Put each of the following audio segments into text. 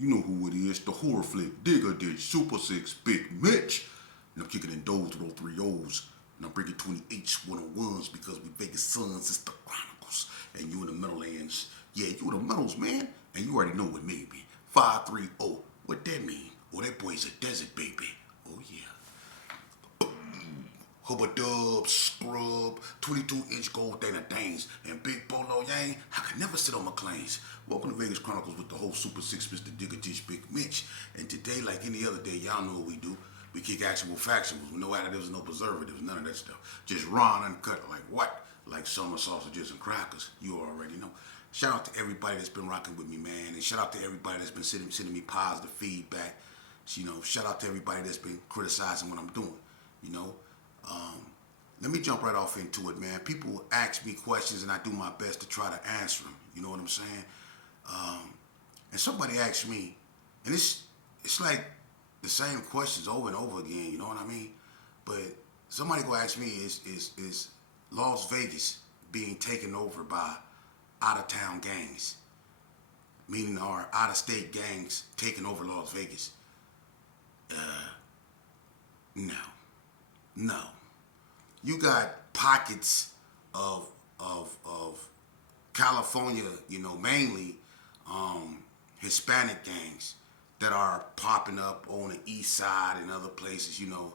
You know who it is, the horror flick digger did Super 6 Big Mitch. And I'm kicking in those with all three O's. And I'm bringing 28 101s because we Vegas Sons, it's the Chronicles. And you in the Meadowlands. Yeah, you in the Meadows, man. And you already know what me mean. 530. What that mean? Oh, that boy's a desert baby. Oh, yeah. Hubba Dub, Scrub, 22-inch gold Dana Danes, and Big Bolo Yang. I could never sit on my claims. Welcome to Vegas Chronicles with the whole Super 6, Mr. Digger Dish Big Mitch. And today, like any other day, y'all know what we do. We kick actual factuals with no additives, no preservatives, none of that stuff. Just raw and uncut, like what? Like summer sausages and crackers. You already know. Shout out to everybody that's been rocking with me, man. And shout out to everybody that's been sending me positive feedback. You know, shout out to everybody that's been criticizing what I'm doing. You know, let me jump right off into it, man. People ask me questions, and I do my best to try to answer them. You know what I'm saying? And somebody asked me, and it's like the same questions over and over again. You know what I mean? But somebody go ask me, is Las Vegas being taken over by out of town gangs? Meaning our out of state gangs taking over Las Vegas? No. You got pockets of California, you know, mainly Hispanic gangs that are popping up on the east side and other places, you know.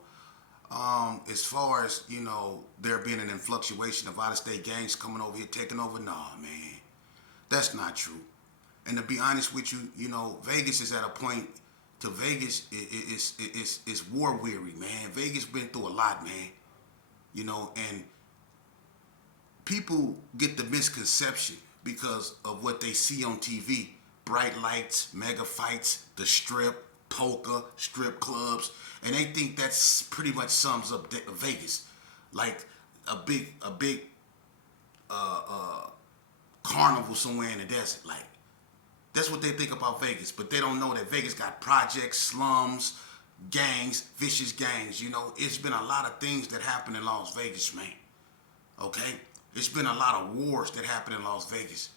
As far as, you know, there being an influctuation of out-of-state gangs coming over here taking over, nah, man. That's not true. And to be honest with you, you know, Vegas is at a point to Vegas is war weary, man. Vegas been through a lot, man. You know, and people get the misconception because of what they see on TV. Bright lights, mega fights, the strip, polka, strip clubs. And they think that's pretty much sums up Vegas. Like a big carnival somewhere in the desert. Like, that's what they think about Vegas. But they don't know that Vegas got projects, slums, gangs, vicious gangs. You know, it's been a lot of things that happen in Las Vegas, man. Okay? It's been a lot of wars that happen in Las Vegas.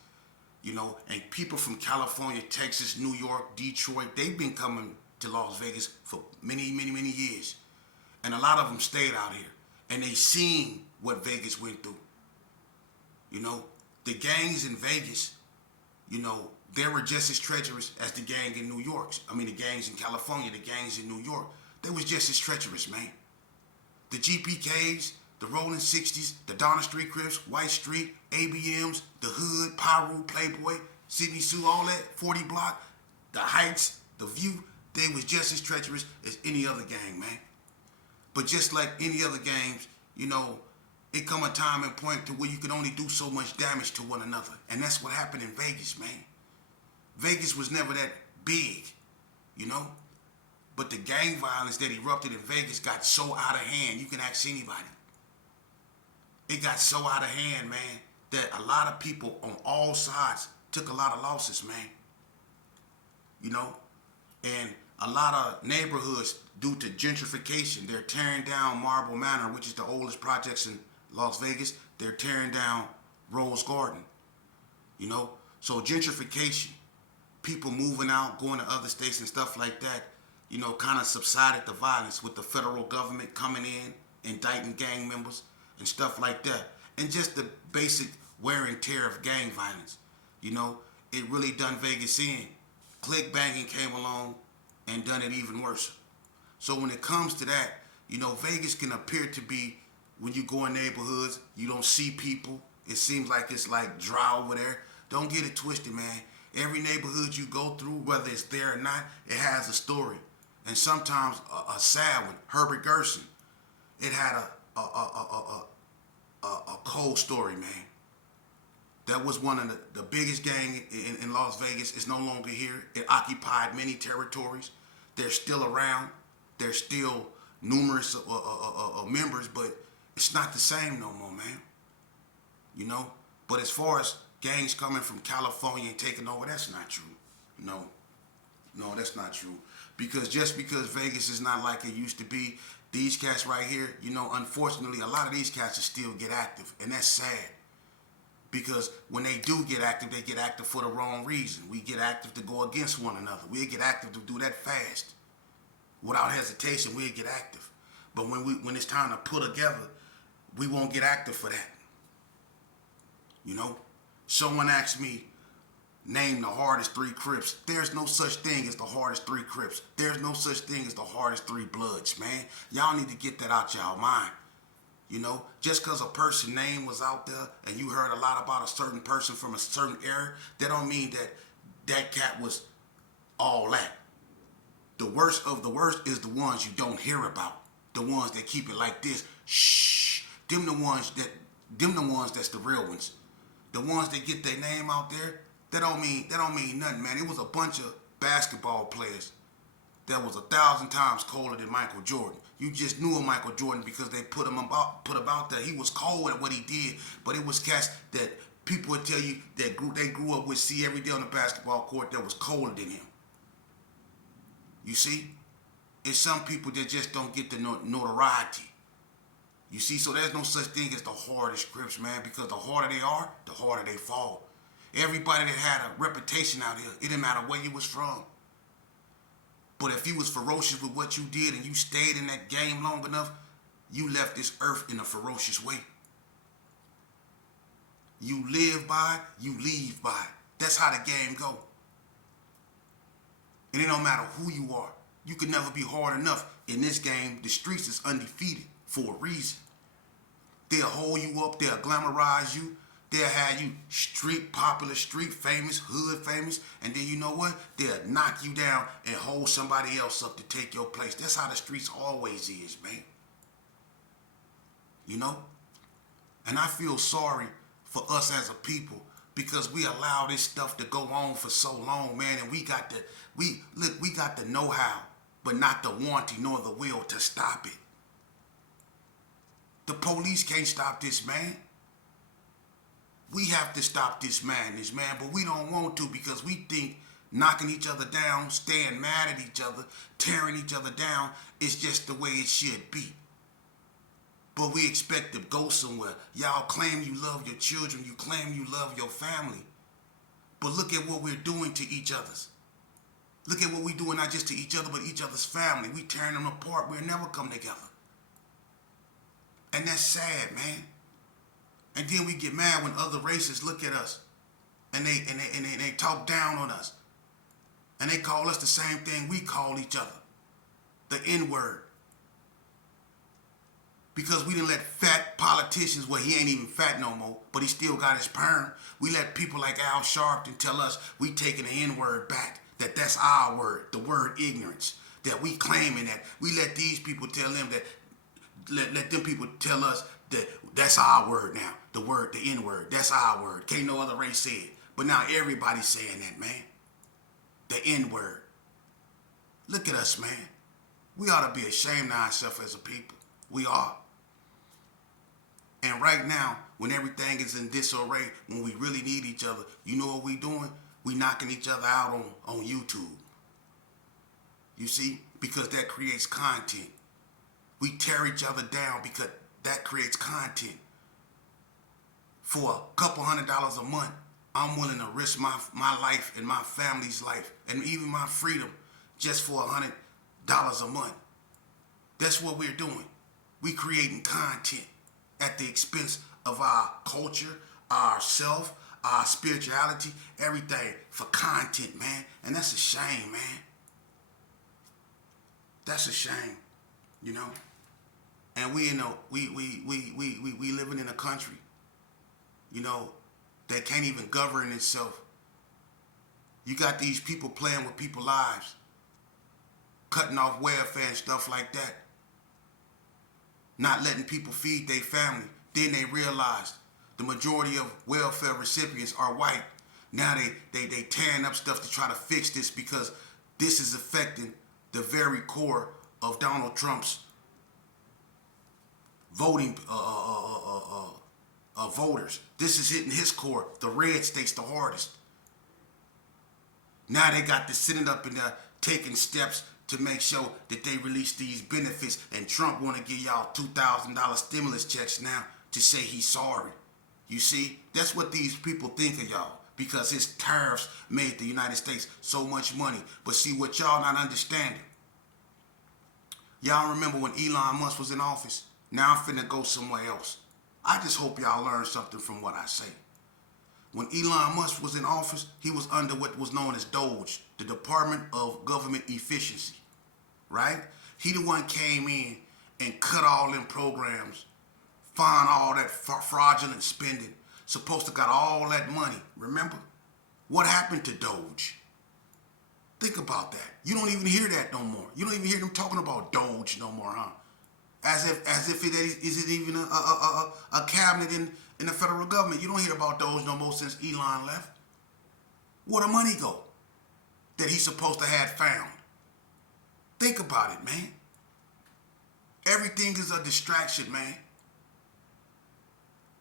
You know, and people from California, Texas, New York, Detroit, they've been coming to Las Vegas for many years. And a lot of them stayed out here. And they seen what Vegas went through. You know, the gangs in Vegas, you know, they were just as treacherous as the gang in New York. I mean, the gangs in California, the gangs in New York. They was just as treacherous, man. The GPKs, the Rolling 60s, the Donna Street Crips, White Street, ABMs, the Hood, Pyro, Playboy, Sydney Sue, all that, 40 Block, the Heights, the View, they was just as treacherous as any other gang, man. But just like any other gangs, you know, it come a time and point to where you can only do so much damage to one another. And that's what happened in Vegas, man. Vegas was never that big, you know? But the gang violence that erupted in Vegas got so out of hand, you can ask anybody. It got so out of hand, man, that a lot of people on all sides took a lot of losses, man. You know? And a lot of neighborhoods, due to gentrification, they're tearing down Marble Manor, which is the oldest projects in Las Vegas. They're tearing down Rose Garden, you know? So gentrification, people moving out, going to other states and stuff like that, you know, kind of subsided the violence with the federal government coming in, indicting gang members and stuff like that. And just the basic wear and tear of gang violence, you know, it really done Vegas in. Click banging came along and done it even worse. So when it comes to that, you know, Vegas can appear to be, when you go in neighborhoods, you don't see people. It seems like it's like dry over there. Don't get it twisted, man. Every neighborhood you go through, whether it's there or not, it has a story. And sometimes a sad one. Herbert Gerson, it had a cold story, man. That was one of the biggest gang in Las Vegas. It's no longer here. It occupied many territories. They're still around. There's still numerous members, but it's not the same no more, man. You know? But as far as gangs coming from California and taking over, that's not true. No, that's not true. Because just because Vegas is not like it used to be, these cats right here, you know, unfortunately, a lot of these cats will still get active. And that's sad. Because when they do get active, they get active for the wrong reason. We get active to go against one another. We get active to do that fast. Without hesitation, we'll get active. But when it's time to pull together, we won't get active for that. You know? Someone asked me, name the hardest 3 Crips. There's no such thing as the hardest 3 Crips. There's no such thing as the hardest 3 Bloods, man. Y'all need to get that out y'all mind. You know, just because a person's name was out there and you heard a lot about a certain person from a certain era, that don't mean that that cat was all that. The worst of the worst is the ones you don't hear about. The ones that keep it like this. Shh. Them the ones that's the real ones. The ones that get their name out there, that don't mean nothing, man. It was a bunch of basketball players that was 1,000 times colder than Michael Jordan. You just knew of Michael Jordan because they put about there. He was cold at what he did, but it was cats that people would tell you that they grew up with, see every day on the basketball court that was colder than him. You see? It's some people that just don't get the notoriety. You see? So there's no such thing as the hardest Crips, man, because the harder they are, the harder they fall. Everybody that had a reputation out here, it didn't matter where you was from. But if you was ferocious with what you did and you stayed in that game long enough, you left this earth in a ferocious way. You live by it, you leave by it. That's how the game go. And it don't matter who you are. You can never be hard enough. In this game, the streets is undefeated for a reason. They'll hold you up, they'll glamorize you. They'll have you street popular, street famous, hood famous, and then you know what? They'll knock you down and hold somebody else up to take your place. That's how the streets always is, man. You know? And I feel sorry for us as a people because we allow this stuff to go on for so long, man, and we got the know-how, but not the wanting nor the will to stop it. The police can't stop this, man. We have to stop this madness, man, but we don't want to because we think knocking each other down, staying mad at each other, tearing each other down is just the way it should be. But we expect to go somewhere. Y'all claim you love your children, you claim you love your family. But look at what we're doing to each other's. Look at what we're doing not just to each other, but each other's family. We tearing them apart. We'll never come together. And that's sad, man. And then we get mad when other races look at us and they talk down on us. And they call us the same thing we call each other. The N-word. Because we didn't let fat politicians, well, he ain't even fat no more, but he still got his perm. We let people like Al Sharpton tell us we taking the N-word back. That's our word, the word ignorance. That we claiming that. We let these people tell them that, let them people tell us that's our word now. The word, the N-word, that's our word. Can't no other race say it. But now everybody's saying that, man. The N-word. Look at us, man. We ought to be ashamed of ourselves as a people. We are. And right now, when everything is in disarray, when we really need each other, you know what we doing? We knocking each other out on YouTube. You see? Because that creates content. We tear each other down because that creates content. For a couple $100 a month, I'm willing to risk my life and my family's life and even my freedom just for $100 a month. That's what we're doing. We creating content at the expense of our culture, our self, our spirituality, everything for content, man. And that's a shame, man. That's a shame, you know. And we living in a country, you know, that can't even govern itself. You got these people playing with people's lives, cutting off welfare and stuff like that, not letting people feed their family. Then they realized the majority of welfare recipients are white. Now they tearing up stuff to try to fix this because this is affecting the very core of Donald Trump's voting voters. This is hitting his core, the red states, the hardest. Now they got the Senate up in there taking steps to make sure that they release these benefits, and Trump want to give y'all $2,000 stimulus checks now to say he's sorry. You see, that's what these people think of y'all. Because his tariffs made the United States so much money. But see, what y'all not understanding. Y'all remember when Elon Musk was in office? Now I'm finna go somewhere else. I just hope y'all learn something from what I say. When Elon Musk was in office, he was under what was known as DOGE, the Department of Government Efficiency, right? He the one came in and cut all them programs, found all that fraudulent spending, supposed to got all that money. Remember? What happened to Doge? Think about that. You don't even hear that no more. You don't even hear them talking about Doge no more, huh? As if it isn't even a cabinet in the federal government. You don't hear about Doge no more since Elon left. Where the money go that he's supposed to have found? Think about it, man. Everything is a distraction, man.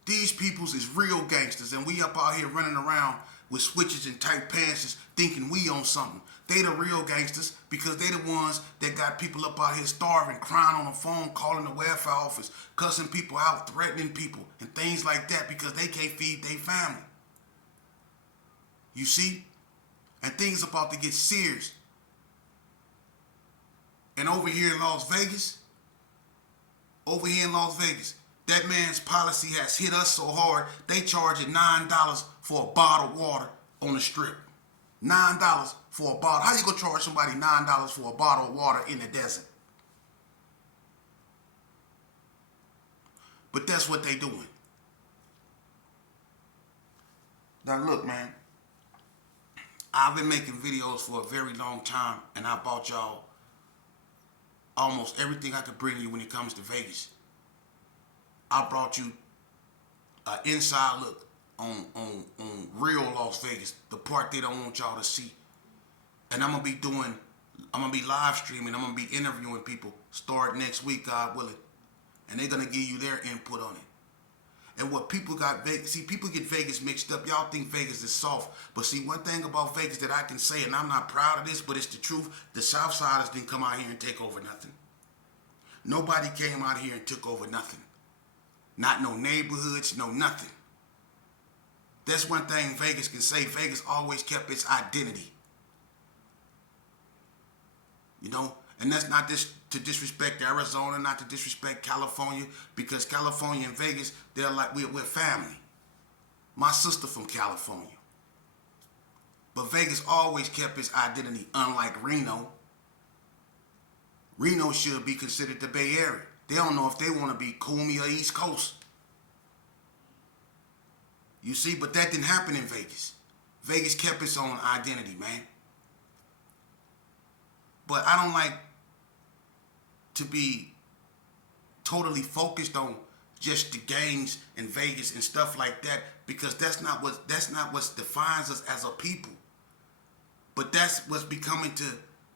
These peoples is real gangsters, and we up out here running around with switches and tight pants thinking we on something. They the real gangsters because they the ones that got people up out here starving, crying on the phone, calling the welfare office, cussing people out, threatening people, and things like that because they can't feed their family. You see? And things about to get serious. And over here in Las Vegas, that man's policy has hit us so hard, they charging $9 for a bottle of water on the strip. $9 for a bottle. How you gonna charge somebody $9 for a bottle of water in the desert? But that's what they doing. Now look, man. I've been making videos for a very long time, and I bought y'all almost everything I could bring you when it comes to Vegas. I brought you an inside look on real Las Vegas, the part they don't want y'all to see. And I'm gonna be live streaming, I'm gonna be interviewing people start next week, God willing. And they're gonna give you their input on it. And what people got Vegas, see, people get Vegas mixed up. Y'all think Vegas is soft. But see, one thing about Vegas that I can say, and I'm not proud of this, but it's the truth, the Southsiders didn't come out here and take over nothing. Nobody came out here and took over nothing. Not no neighborhoods, no nothing. That's one thing Vegas can say. Vegas always kept its identity. You know? And that's not to disrespect Arizona, not to disrespect California, because California and Vegas, they're like, we're family. My sister from California. But Vegas always kept its identity, unlike Reno. Reno should be considered the Bay Area. They don't know if they want to be Cooley or East Coast. You see, but that didn't happen in Vegas. Vegas kept its own identity, man. But I don't like to be totally focused on just the gangs in Vegas and stuff like that, because that's not what defines us as a people. But that's what's becoming to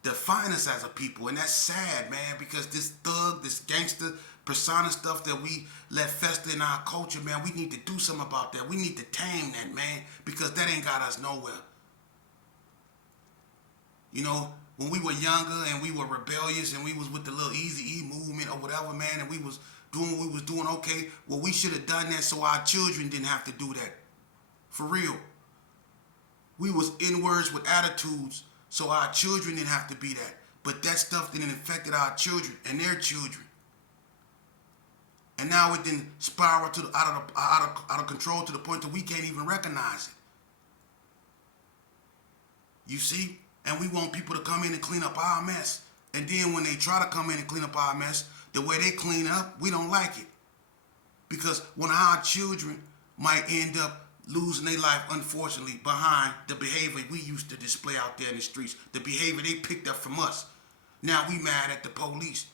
define us as a people, and that's sad, man, because this thug, this gangster persona stuff that we let fester in our culture, man, we need to do something about that. We need to tame that, man, because that ain't got us nowhere. You know, when we were younger and we were rebellious and we was with the little Eazy-E movement or whatever, man, and we was doing what we was doing, okay, well, we should have done that so our children didn't have to do that. For real. We was inwards with attitudes so our children didn't have to be that. But that stuff didn't affect our children and their children. And now it didn't spiral out of control to the point that we can't even recognize it. You see? And we want people to come in and clean up our mess. And then when they try to come in and clean up our mess, the way they clean up, we don't like it. Because when our children might end up losing their life, unfortunately, behind the behavior we used to display out there in the streets, the behavior they picked up from us. Now we mad at the police.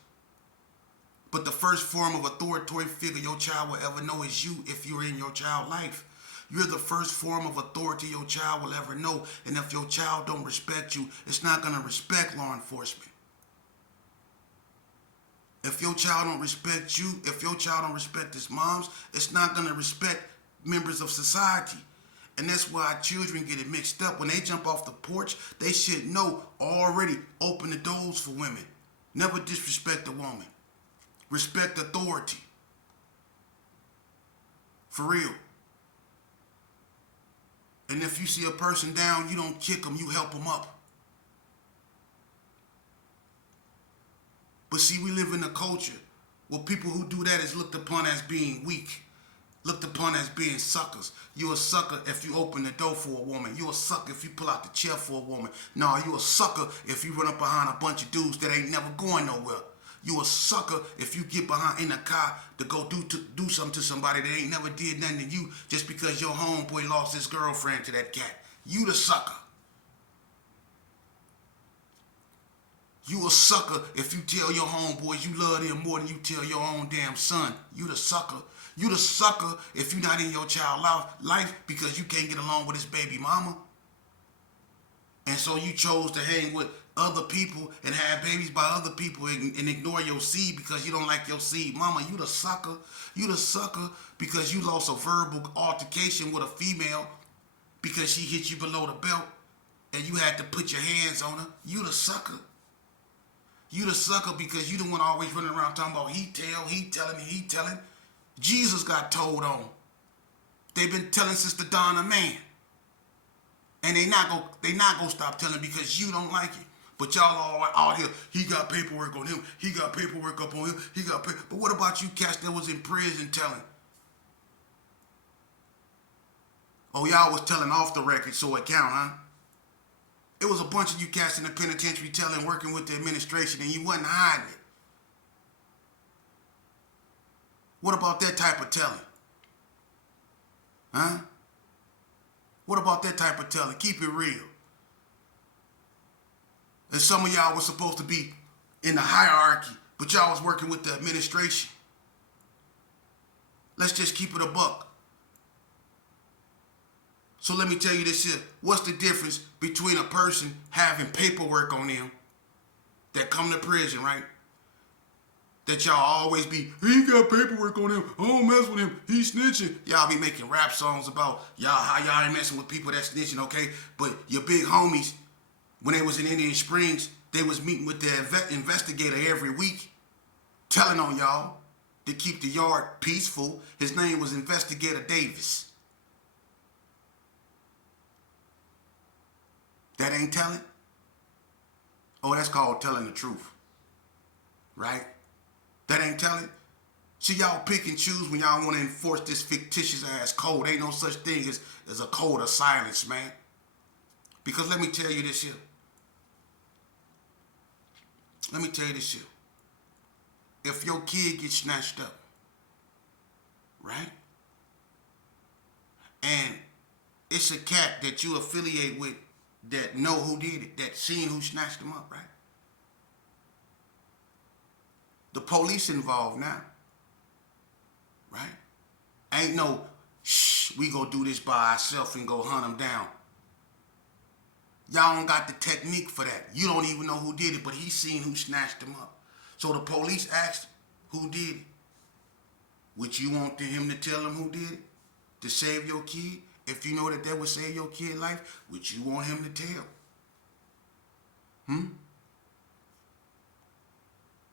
But the first form of authoritative figure your child will ever know is you if you're in your child's life. You're the first form of authority your child will ever know. And if your child don't respect you, it's not going to respect law enforcement. If your child don't respect you, if your child don't respect his moms, it's not going to respect members of society. And that's why our children get it mixed up. When they jump off the porch, they should know already open the doors for women. Never disrespect a woman. Respect authority. For real. And if you see a person down, you don't kick them, you help them up. But see, we live in a culture where people who do that is looked upon as being weak, looked upon as being suckers. You a sucker if you open the door for a woman. You a sucker if you pull out the chair for a woman. No, you a sucker if you run up behind a bunch of dudes that ain't never going nowhere. You a sucker if you get behind in a car to go do something to somebody that ain't never did nothing to you just because your homeboy lost his girlfriend to that cat. You the sucker. You a sucker if you tell your homeboys you love them more than you tell your own damn son. You the sucker. You the sucker if you not in your child life because you can't get along with his baby mama. And so you chose to hang with other people and have babies by other people and ignore your seed because you don't like your seed. Mama, you the sucker. You the sucker because you lost a verbal altercation with a female because she hit you below the belt and you had to put your hands on her. You the sucker. You the sucker because you the one always running around talking about he telling. Jesus got told on. They've been telling since the dawn of man. And they not gonna stop telling because you don't like it. But y'all all out here, he got paperwork on him, he got paperwork up on him, but what about you cats that was in prison telling? Oh, y'all was telling off the record so it count, huh? It was a bunch of you cats in the penitentiary telling, working with the administration, and you wasn't hiding it. What about that type of telling? Huh? What about that type of telling? Keep it real. And some of y'all was supposed to be in the hierarchy, but y'all was working with the administration. Let's just keep it a buck. So let me tell you this here. What's the difference between a person having paperwork on them that come to prison, right? That y'all always be, he got paperwork on him, I don't mess with him, he snitching. Y'all be making rap songs about y'all how y'all ain't messing with people that snitching, okay? But your big homies, when they was in Indian Springs, they was meeting with the investigator every week, telling on y'all to keep the yard peaceful. His name was Investigator Davis. That ain't telling? Oh, that's called telling the truth. Right? That ain't telling? See, y'all pick and choose when y'all want to enforce this fictitious ass code. Ain't no such thing as a code of silence, man. Because let me tell you this here. Let me tell you this here. If your kid gets snatched up, right? And it's a cat that you affiliate with that know who did it, that seen who snatched him up, right? The police involved now, right? Ain't no, we go do this by ourselves and go hunt him down. Y'all don't got the technique for that. You don't even know who did it, but he seen who snatched him up. So the police asked who did it. Would you want him to tell them who did it? To save your kid? If you know that would save your kid's life, would you want him to tell?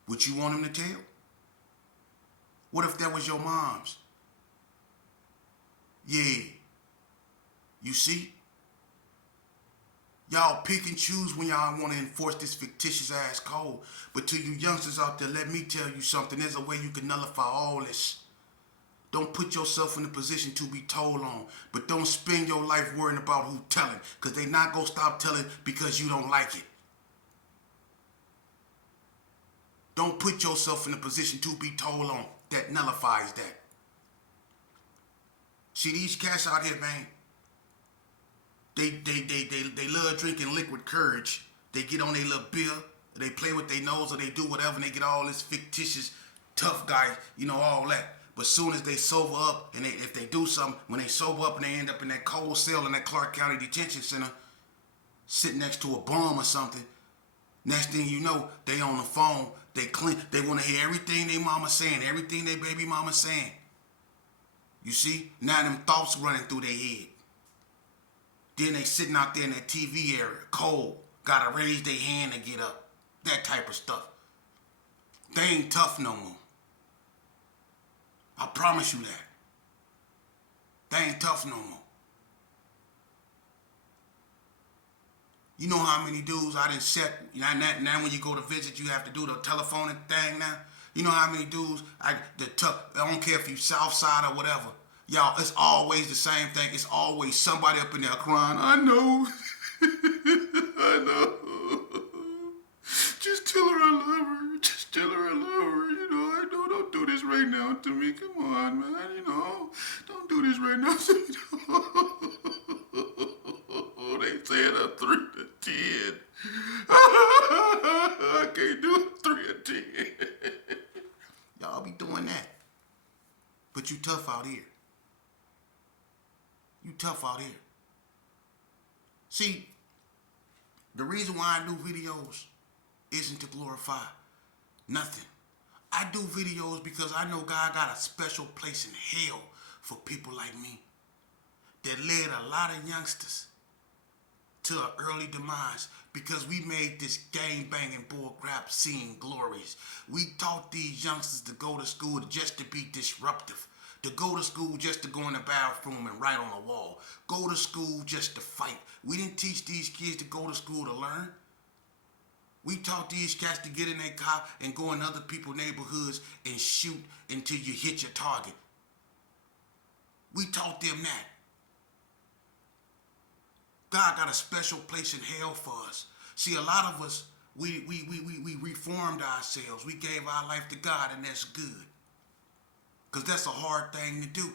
Would you want him to tell? What if that was your mom's? Yeah. You see? Y'all pick and choose when y'all want to enforce this fictitious ass code. But to you youngsters out there, let me tell you something. There's a way you can nullify all this. Don't put yourself in a position to be told on. But don't spend your life worrying about who telling. Because they not going to stop telling because you don't like it. Don't put yourself in a position to be told on. That nullifies that. See, these cats out here, man, they love drinking liquid courage. They get on their little beer, they play with their nose, or they do whatever, and they get all this fictitious tough guy, all that. But soon as they sober up, and if they do something, when they sober up and they end up in that cold cell in that Clark County Detention Center, sitting next to a bomb or something, next thing you know, they on the phone, they want to hear everything they mama saying, everything they baby mama saying. You see? Now them thoughts running through their head. Then they sitting out there in that TV area, cold, gotta raise their hand to get up. That type of stuff. They ain't tough no more. I promise you that. They ain't tough no more. You know how many dudes I done set, now when you go to visit, you have to do the telephone thing now. You know how many dudes, I don't care if you south side or whatever. Y'all, it's always the same thing. It's always somebody up in there crying, I know. I know. Just tell her I love her. Just tell her I love her. I know, don't do this right now to me. Come on, man. Don't do this right now to me. They said a 3 to 10. I can't do a 3 or 10. Y'all be doing that. But you tough out here. You tough out here. See, the reason why I do videos isn't to glorify nothing. I do videos because I know God got a special place in hell for people like me that led a lot of youngsters to an early demise because we made this gang banging bull crap seem glorious. We taught these youngsters to go to school just to be disruptive, to go to school just to go in the bathroom and write on the wall, go to school just to fight. We didn't teach these kids to go to school to learn. We taught these cats to get in their car and go in other people's neighborhoods and shoot until you hit your target. We taught them that. God got a special place in hell for us. See, a lot of us, we reformed ourselves. We gave our life to God, and that's good. Because that's a hard thing to do.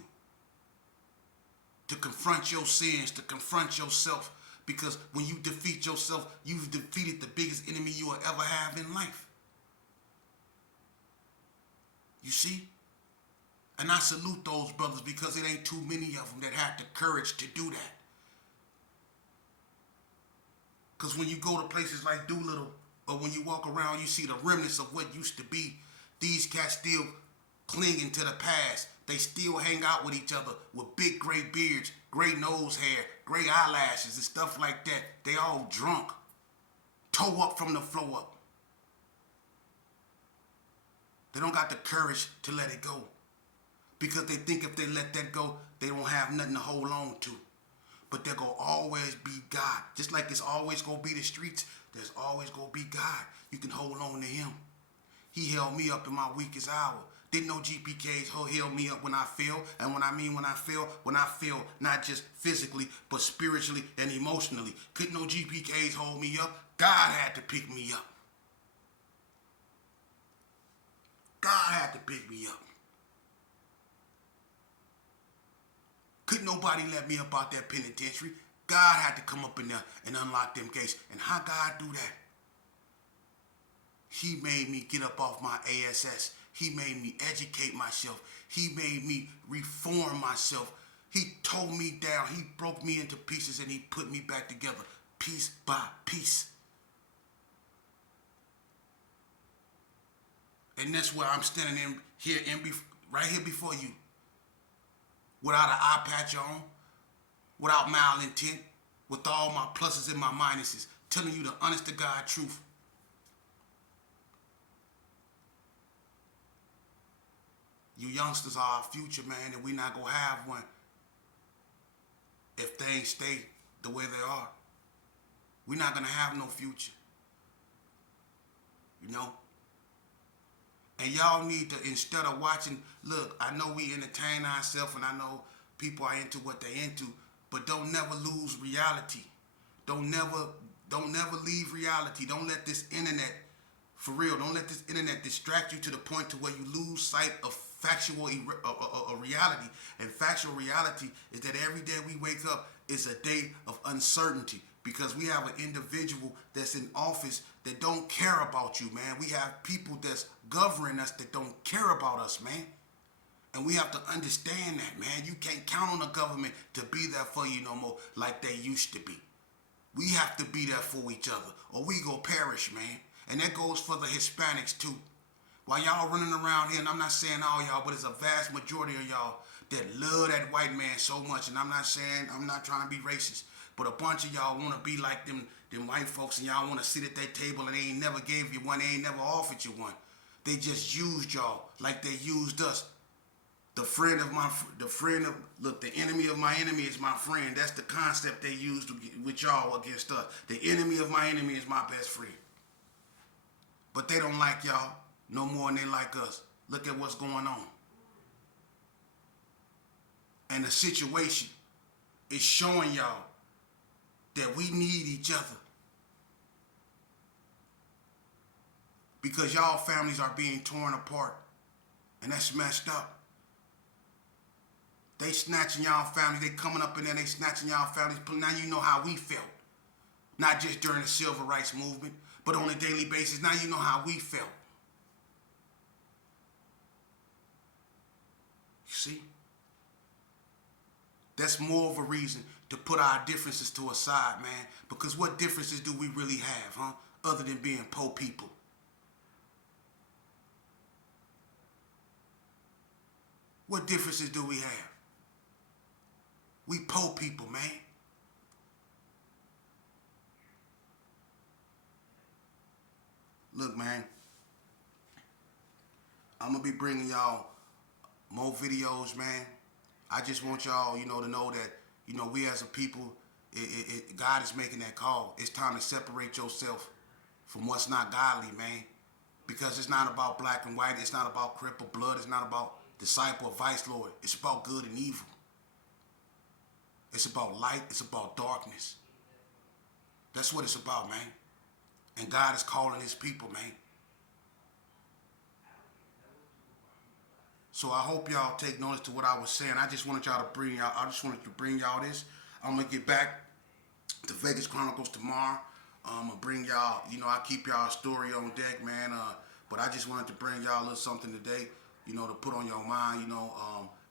To confront your sins, to confront yourself. Because when you defeat yourself, you've defeated the biggest enemy you will ever have in life. You see? And I salute those brothers because it ain't too many of them that had the courage to do that. Because when you go to places like Doolittle, or when you walk around, you see the remnants of what used to be. These cats still clinging to the past. They still hang out with each other with big gray beards, gray nose hair, gray eyelashes and stuff like that. They all drunk, toe up from the floor up. They don't got the courage to let it go because they think if they let that go, they don't have nothing to hold on to. But they're going to always be God. Just like it's always going to be the streets, there's always going to be God. You can hold on to him. He held me up in my weakest hour. Didn't know GPKs held me up when I fell. And when I fell not just physically, but spiritually and emotionally. Couldn't no GPKs hold me up. God had to pick me up. God had to pick me up. Couldn't nobody let me up out that penitentiary. God had to come up in there and unlock them gates. And how God do that? He made me get up off my ASS. He made me educate myself. He made me reform myself. He tore me down. He broke me into pieces and he put me back together piece by piece. And that's where I'm standing right here before you. Without an eye patch on, without malintent, with all my pluses and my minuses, telling you the honest to God truth. You youngsters are our future, man, and we not gonna have one if things stay the way they are. We're not gonna have no future. You know? And y'all need to, instead of watching, look, I know we entertain ourselves and I know people are into what they into, but don't never lose reality. Don't never leave reality. Don't let this internet, for real, don't let this internet distract you to the point to where you lose sight of factual reality. And factual reality is that every day we wake up is a day of uncertainty because we have an individual that's in office that don't care about you, man. We have people that's governing us that don't care about us, man. And we have to understand that, man. You can't count on the government to be there for you no more like they used to be. We have to be there for each other or we go perish, man. And that goes for the Hispanics too. While y'all running around here, and I'm not saying all y'all, but it's a vast majority of y'all that love that white man so much. And I'm not trying to be racist, but a bunch of y'all want to be like them white folks and y'all want to sit at that table and they ain't never gave you one, they ain't never offered you one. They just used y'all like they used us. the enemy of my enemy is my friend. That's the concept they used with y'all against us. The enemy of my enemy is my best friend. But they don't like y'all no more than they like us. Look at what's going on. And the situation is showing y'all that we need each other. Because y'all families are being torn apart. And that's messed up. They snatching y'all families. They coming up in there. They snatching y'all families. Now you know how we felt. Not just during the civil rights movement, but on a daily basis. Now you know how we felt. You see? That's more of a reason to put our differences to a side, man. Because what differences do we really have, huh? Other than being poor people. What differences do we have? We poor people, man. Look, man. I'm going to be bringing y'all more videos, man. I just want y'all, to know that, we as a people, God is making that call. It's time to separate yourself from what's not godly, man. Because it's not about black and white. It's not about crippled blood. It's not about disciple or vice lord. It's about good and evil. It's about light. It's about darkness. That's what it's about, man. And God is calling his people, man. So I hope y'all take notice to what I was saying. I just wanted to bring y'all this. I'm gonna get back to Vegas Chronicles tomorrow. I'm gonna bring y'all, I keep y'all a story on deck, man. But I just wanted to bring y'all a little something today, to put on your mind,